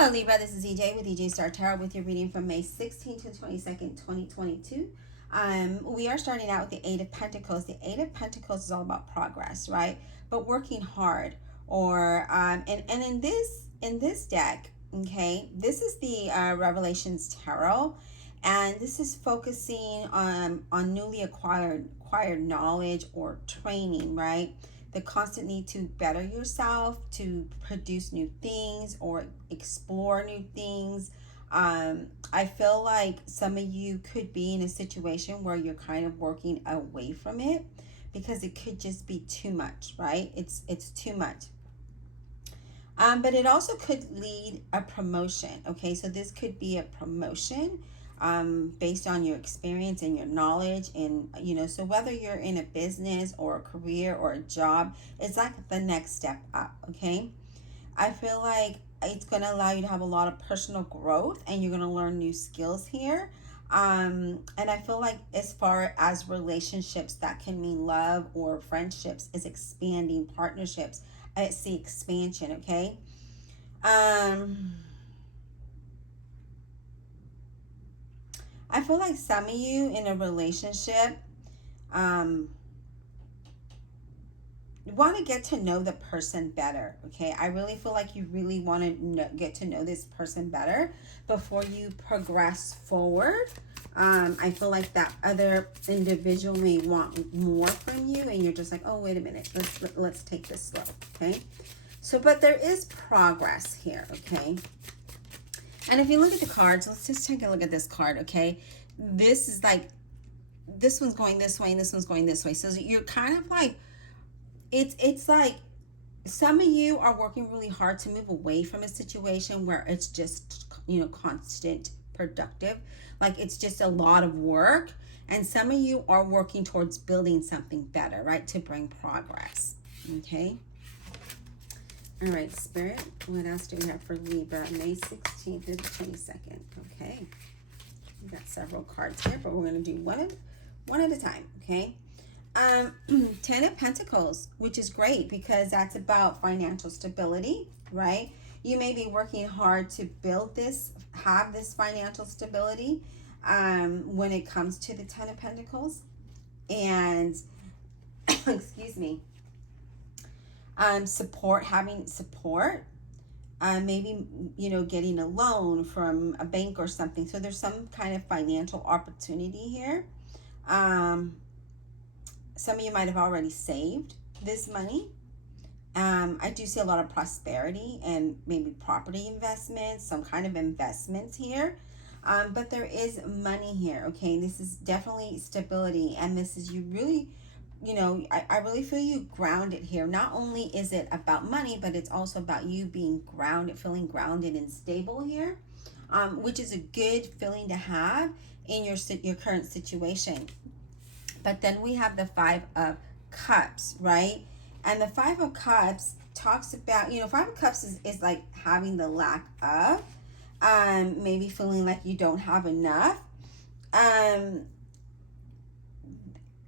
Hello Libra, this is EJ with EJ Star Tarot with your reading from May 16th to 22nd, 2022. We are starting out with the Eight of Pentacles. The Eight of Pentacles is all about progress, right? But working hard, or and in this deck, okay, this is the Revelations Tarot, and this is focusing on newly acquired knowledge or training, right? The constant need to better yourself, to produce new things or explore new things. I feel like some of you could be in a situation where you're kind of working away from it because it could just be too much, right? It's too much. But it also could lead a promotion. Okay, so this could be a promotion based on your experience and your knowledge, and so whether you're in a business or a career or a job, it's like the next step up. Okay, I feel like it's going to allow you to have a lot of personal growth, and you're going to learn new skills here. And I feel like as far as relationships, that can mean love or friendships, is expanding partnerships. I see expansion. Okay. I feel like some of you in a relationship want to get to know the person better. Okay, I really feel like you really want to get to know this person better before you progress forward. I feel like that other individual may want more from you, and you're just like, oh, wait a minute, let's take this slow. Okay, so but there is progress here. Okay. And if you look at the cards, let's just take a look at this card, okay? This is like, this one's going this way and this one's going this way. So you're kind of like, it's like some of you are working really hard to move away from a situation where it's just, constant productive. Like it's just a lot of work. And some of you are working towards building something better, right? To bring progress, okay? All right, Spirit, what else do we have for Libra, May 16th to the 22nd? Okay, we've got several cards here, but we're going to do one at a time, okay? 10 of Pentacles, which is great because that's about financial stability, right? You may be working hard to build this, have this financial stability when it comes to the 10 of Pentacles. And, excuse me, having support, maybe, getting a loan from a bank or something. So there's some kind of financial opportunity here. Some of you might have already saved this money. I do see a lot of prosperity and maybe property investments, some kind of investments here. But there is money here, okay? This is definitely stability, and this is you really, I really feel you grounded here. Not only is it about money, but it's also about you being grounded, feeling grounded and stable here, which is a good feeling to have in your current situation. But then we have the Five of Cups, right? And the Five of Cups talks about, Five of Cups is like having the lack of, maybe feeling like you don't have enough.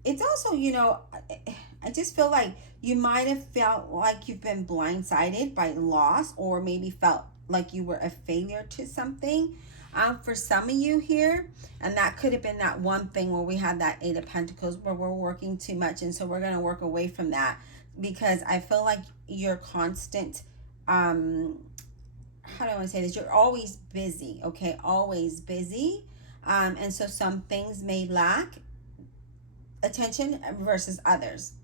It's also, I just feel like you might have felt like you've been blindsided by loss, or maybe felt like you were a failure to something for some of you here. And that could have been that one thing where we had that Eight of Pentacles where we're working too much. And so we're going to work away from that, because I feel like you're constant, how do I want to say this? You're always busy, okay? Always busy. And so some things may lack attention versus others.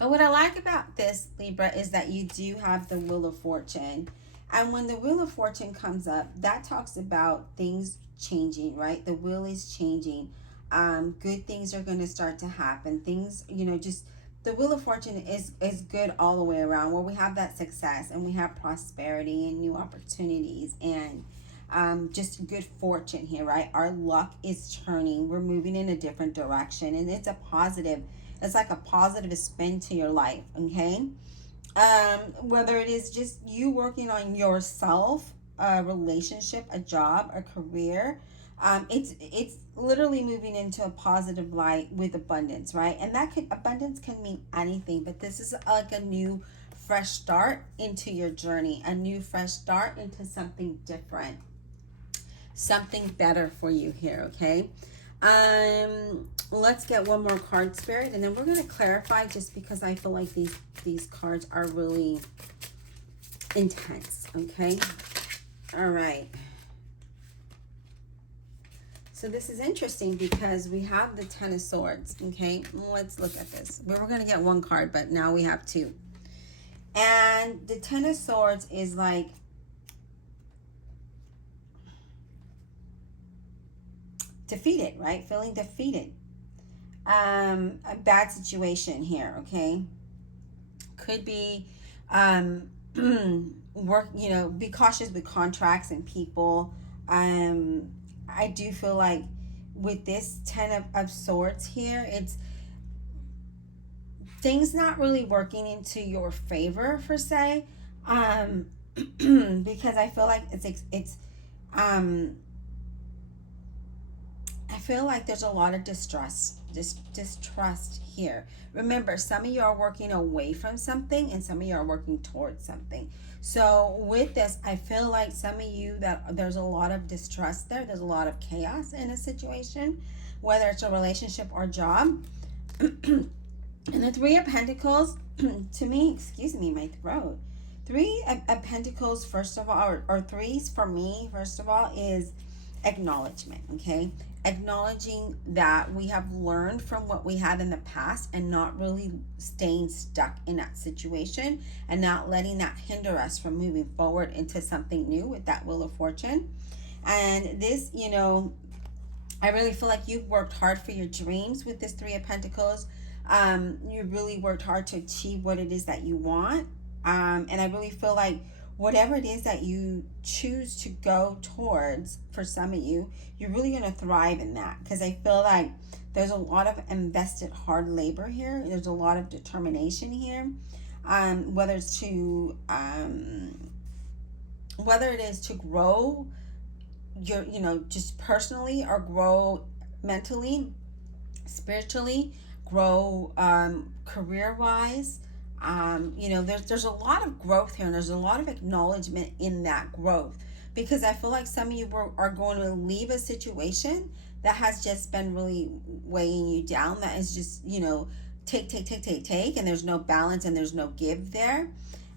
But what I like about this, Libra, is that you do have the Wheel of Fortune. And when the Wheel of Fortune comes up, that talks about things changing, right? The wheel is changing. Good things are going to start to happen. Things, just the Wheel of Fortune is good all the way around, where we have that success and we have prosperity and new opportunities and just good fortune here, right? Our luck is turning. We're moving in a different direction, and it's a positive. It's like a positive spin to your life, okay? Whether it is just you working on yourself, a relationship, a job, a career, it's literally moving into a positive light with abundance, right? And abundance can mean anything, but this is like a new fresh start into your journey, a new fresh start into something different, something better for you here, okay? Let's get one more card, Spirit, and then we're going to clarify, just because I feel like these cards are really intense, okay? All right. So this is interesting because we have the Ten of Swords, okay? Let's look at this. We were going to get one card, but now we have two. And the Ten of Swords is like, defeated, right? Feeling defeated. A bad situation here, okay? Could be work, you know, be cautious with contracts and people. I do feel like with this Ten of Swords here, it's things not really working into your favor, per se, because I feel like I feel like there's a lot of distrust here. Remember, some of you are working away from something and some of you are working towards something. So with this, I feel like some of you, that there's a lot of distrust there. There's a lot of chaos in a situation, whether it's a relationship or job. And the Three of Pentacles, to me, excuse me, my throat. Three of Pentacles, first of all, or threes for me, first of all, is acknowledgement, okay? Acknowledging that we have learned from what we had in the past and not really staying stuck in that situation and not letting that hinder us from moving forward into something new with that Wheel of Fortune. And this, you know, I really feel like you've worked hard for your dreams with this Three of Pentacles. You really worked hard to achieve what it is that you want. And I really feel like whatever it is that you choose to go towards, for some of you, you're really going to thrive in that, because I feel like there's a lot of invested hard labor here. There's a lot of determination here, whether it is to grow your, you know, just personally, or grow mentally, spiritually, grow career wise. You know, there's a lot of growth here, and there's a lot of acknowledgement in that growth, because I feel like some of you are going to leave a situation that has just been really weighing you down, that is just, you know, take, and there's no balance and there's no give there.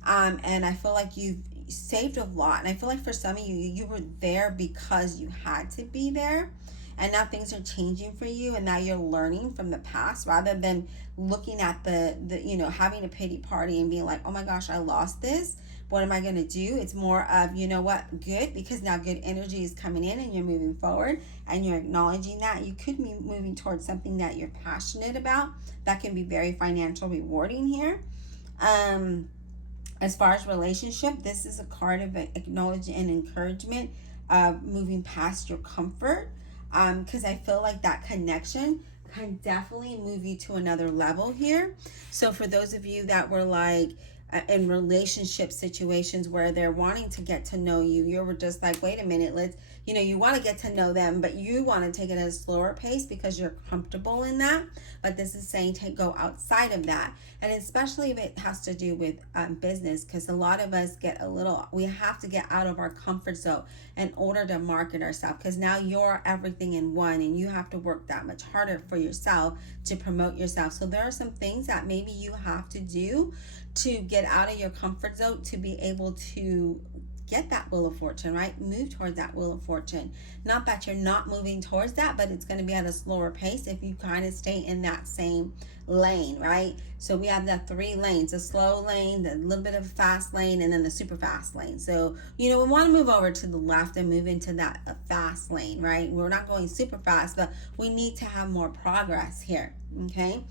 And I feel like you've saved a lot, and I feel like for some of you, you were there because you had to be there. And now things are changing for you, and now you're learning from the past, rather than looking at the you know, having a pity party and being like, oh my gosh, I lost this. What am I going to do? It's more of, you know what, good, because now good energy is coming in and you're moving forward and you're acknowledging that. You could be moving towards something that you're passionate about that can be very financial rewarding here. As far as relationship, this is a card of acknowledgement and encouragement of moving past your comfort. Because I feel like that connection can definitely move you to another level here. So for those of you that were like in relationship situations where they're wanting to get to know you, you were just like, wait a minute, let's, you know, you want to get to know them, but you want to take it at a slower pace because you're comfortable in that. But this is saying to go outside of that. And especially if it has to do with business, because a lot of us we have to get out of our comfort zone in order to market ourselves, because now you're everything in one and you have to work that much harder for yourself to promote yourself. So there are some things that maybe you have to do to get out of your comfort zone to be able to get that Wheel of Fortune, right? Move towards that Wheel of Fortune. Not that you're not moving towards that, but it's going to be at a slower pace if you kind of stay in that same lane, right? So we have that 3 lanes, a slow lane, the little bit of a fast lane, and then the super fast lane. So, you know, we want to move over to the left and move into that fast lane, right? We're not going super fast, but we need to have more progress here, okay?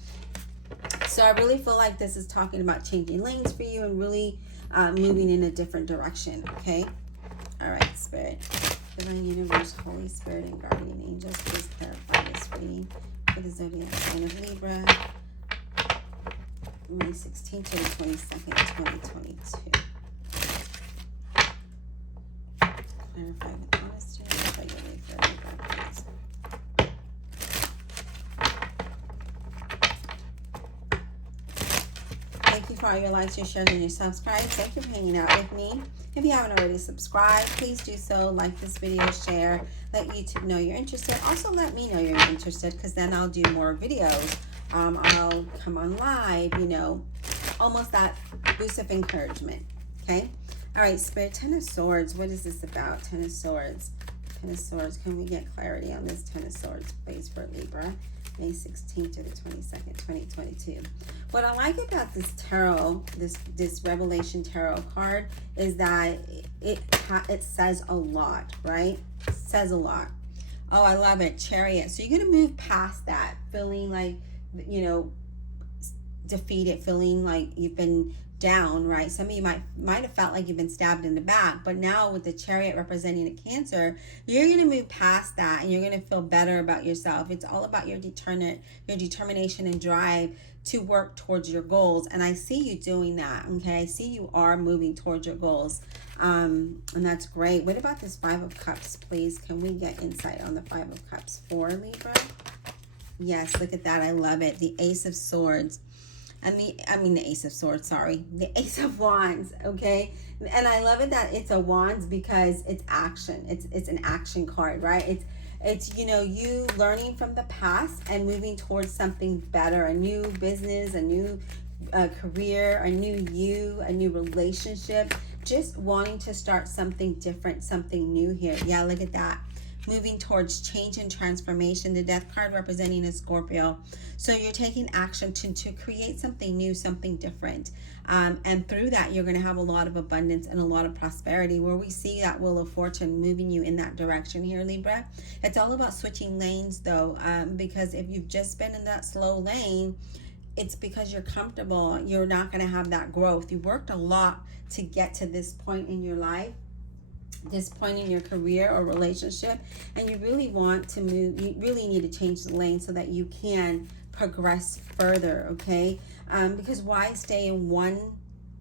So I really feel like this is talking about changing lanes for you and really moving in a different direction, okay? All right, Spirit, Divine Universe, Holy Spirit, and Guardian Angels, please clarify this reading for the Zodiac sign of Libra, May 16th to the 22nd, 2022. Clarify with honesty, regularly for everybody, please. Thank you for all your likes, your shares, and your subscribes. Thank you for hanging out with me. If you haven't already subscribed, please do so. Like this video, share, let YouTube know you're interested. Also, let me know you're interested, because then I'll do more videos. I'll come on live, you know, almost that boost of encouragement. Okay. All right, Spirit, Ten of Swords. What is this about? Ten of Swords. Ten of Swords. Can we get clarity on this Ten of Swords, please, for Libra? May 16th to the 22nd, 2022. What I like about this tarot, this Revelation Tarot card, is that it says a lot, right? It says a lot. Oh, I love it. Chariot. So you're going to move past that, feeling like, you know, defeated, feeling like you've been down, right? Some of you might have felt like you've been stabbed in the back, but now with the Chariot representing a Cancer, you're going to move past that and you're going to feel better about yourself. It's all about your determination and drive to work towards your goals, and I see you doing that. Okay, I see you are moving towards your goals, and that's great. What about this Five of Cups, please? Can we get insight on the Five of Cups for Libra? Yes, look at that. I love it. The Ace of Swords. And the Ace of Swords, sorry. The Ace of Wands, okay? And I love it that it's a Wands because it's action. It's an action card, right? It's you know, you learning from the past and moving towards something better, a new business, a new career, a new you, a new relationship. Just wanting to start something different, something new here. Yeah, look at that. Moving towards change and transformation. The Death card representing a Scorpio. So you're taking action to create something new, something different. And through that, you're going to have a lot of abundance and a lot of prosperity, where we see that Wheel of Fortune moving you in that direction here, Libra. It's all about switching lanes, though, because if you've just been in that slow lane, it's because you're comfortable. You're not going to have that growth. You worked a lot to get to this point in your life, this point in your career or relationship, and you really want to move. You really need to change the lane so that you can progress further, okay? Because why stay in one,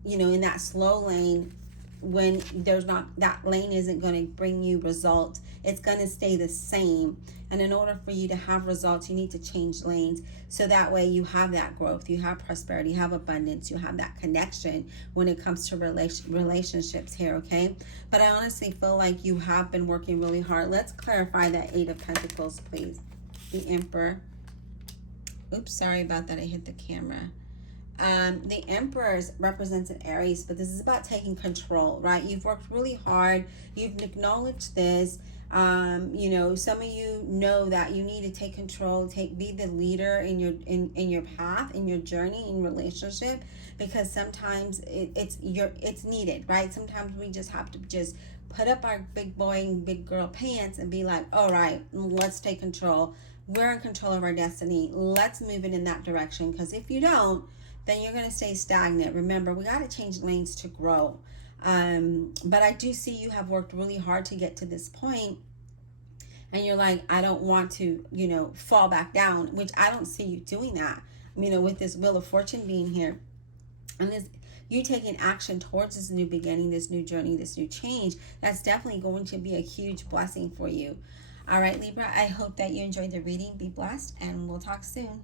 you know, in that slow lane when there's not, that lane isn't going to bring you results. It's going to stay the same. And in order for you to have results, you need to change lanes, so that way you have that growth, you have prosperity, you have abundance, you have that connection when it comes to relationships here, okay? But I honestly feel like you have been working really hard. Let's clarify that Eight of Pentacles, please. The Emperor. Oops, sorry about that. I hit the camera. The Emperor represents an Aries, but this is about taking control, right? You've worked really hard. You've acknowledged this. You know, some of you know that you need to take control, be the leader in your path, in your journey, in relationship, because sometimes it's needed, right? Sometimes we just have to just put up our big boy and big girl pants and be like, all right, let's take control. We're in control of our destiny. Let's move it in that direction, because if you don't, then you're going to stay stagnant. Remember, we got to change lanes to grow. But I do see you have worked really hard to get to this point, and you're like, I don't want to, you know, fall back down, which I don't see you doing that, you know, with this Wheel of Fortune being here, and this, you taking action towards this new beginning, this new journey, this new change. That's definitely going to be a huge blessing for you. All right, Libra, I hope that you enjoyed the reading. Be blessed, and we'll talk soon.